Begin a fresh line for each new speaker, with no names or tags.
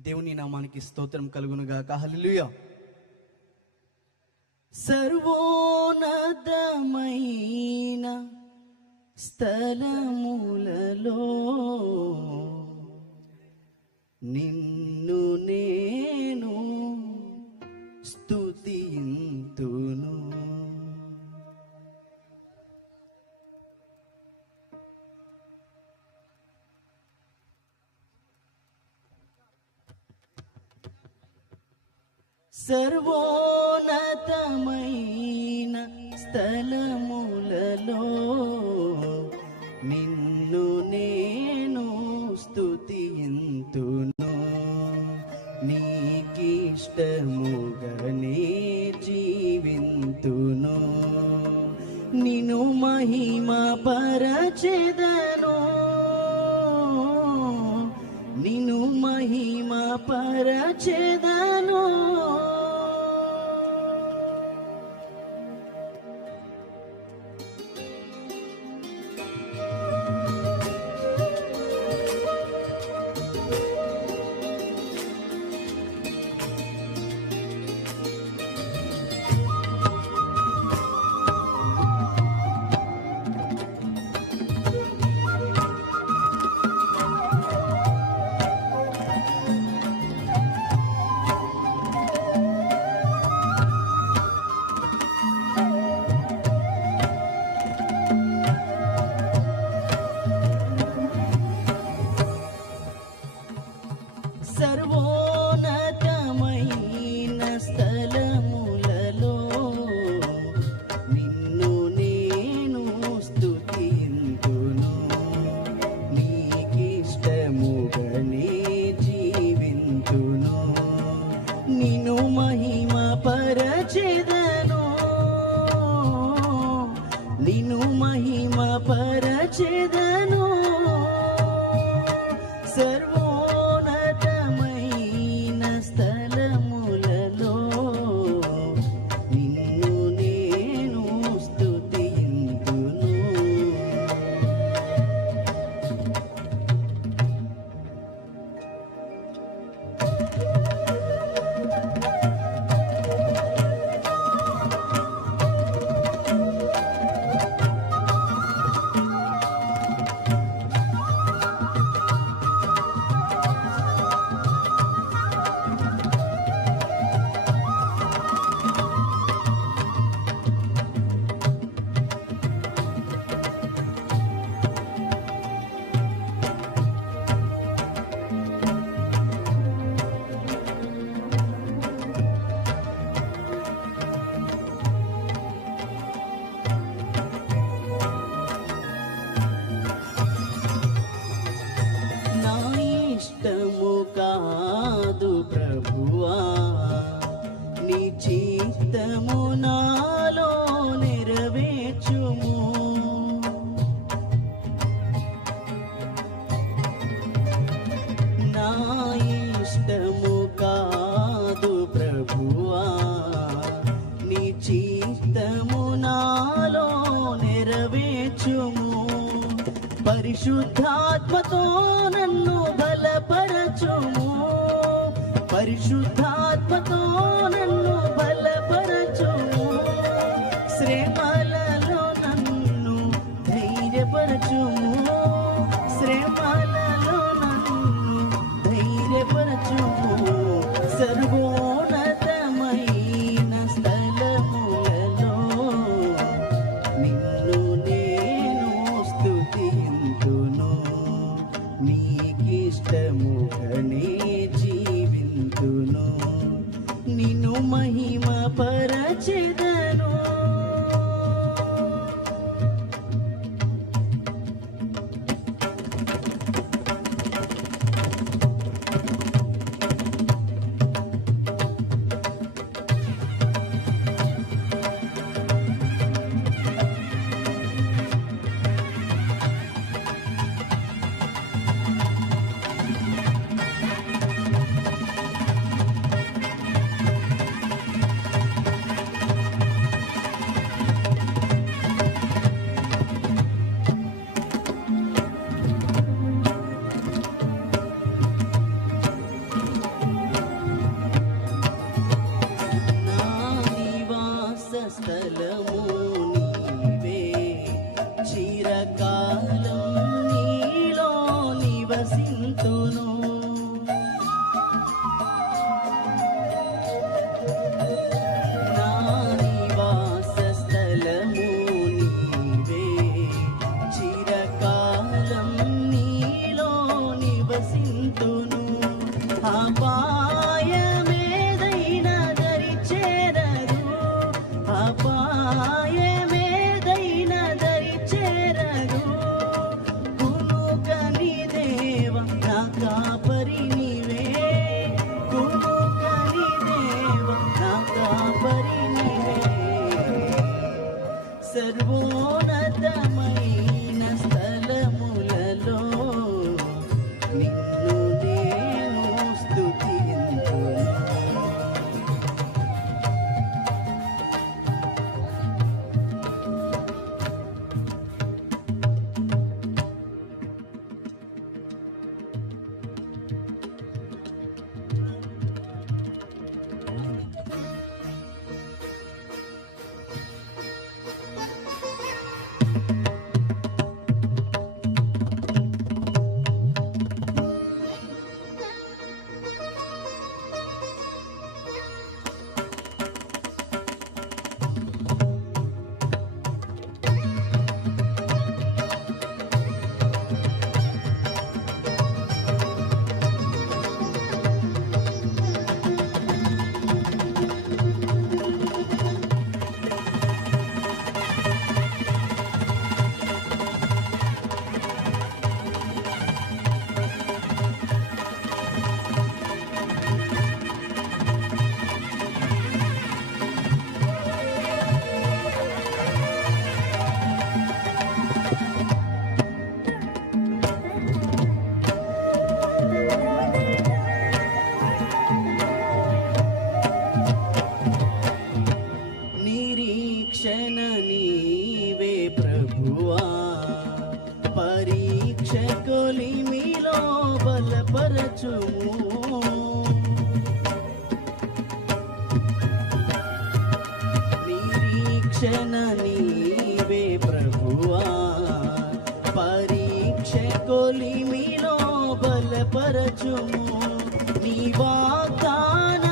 దేవుని నామానికి స్తోత్రం కలుగునుగాక. హల్లెలూయా. సర్వోన్నతమైన స్థలములలో నిన్ను సర్వోన్నతమైన స్థలములలో నిన్ను నేను స్తుతింతును నీకిష్టముగనే జీవింతును. నిను మహిమ పరచెదను నిను మహిమ పరచెదను నెరవేర్చుము. పరిశుద్ధాత్మతో నన్ను బలపరచుము. పరిశుద్ధాత్మతో నన్ను బలపరచుము. శ్రేమలలో నన్ను ధైర్యపరచుము. సహాయమేదైనా దరిచేరదు కుముకని దేవ నా కాపరి నీవే కుముకని దేవ నా కాపరి సర్వోన్నతమైన స్థలం నిరీక్షణ నీవే ప్రభువా. పరీక్ష కొలిమిలో బలపరచుము. నీ వాగ్దాన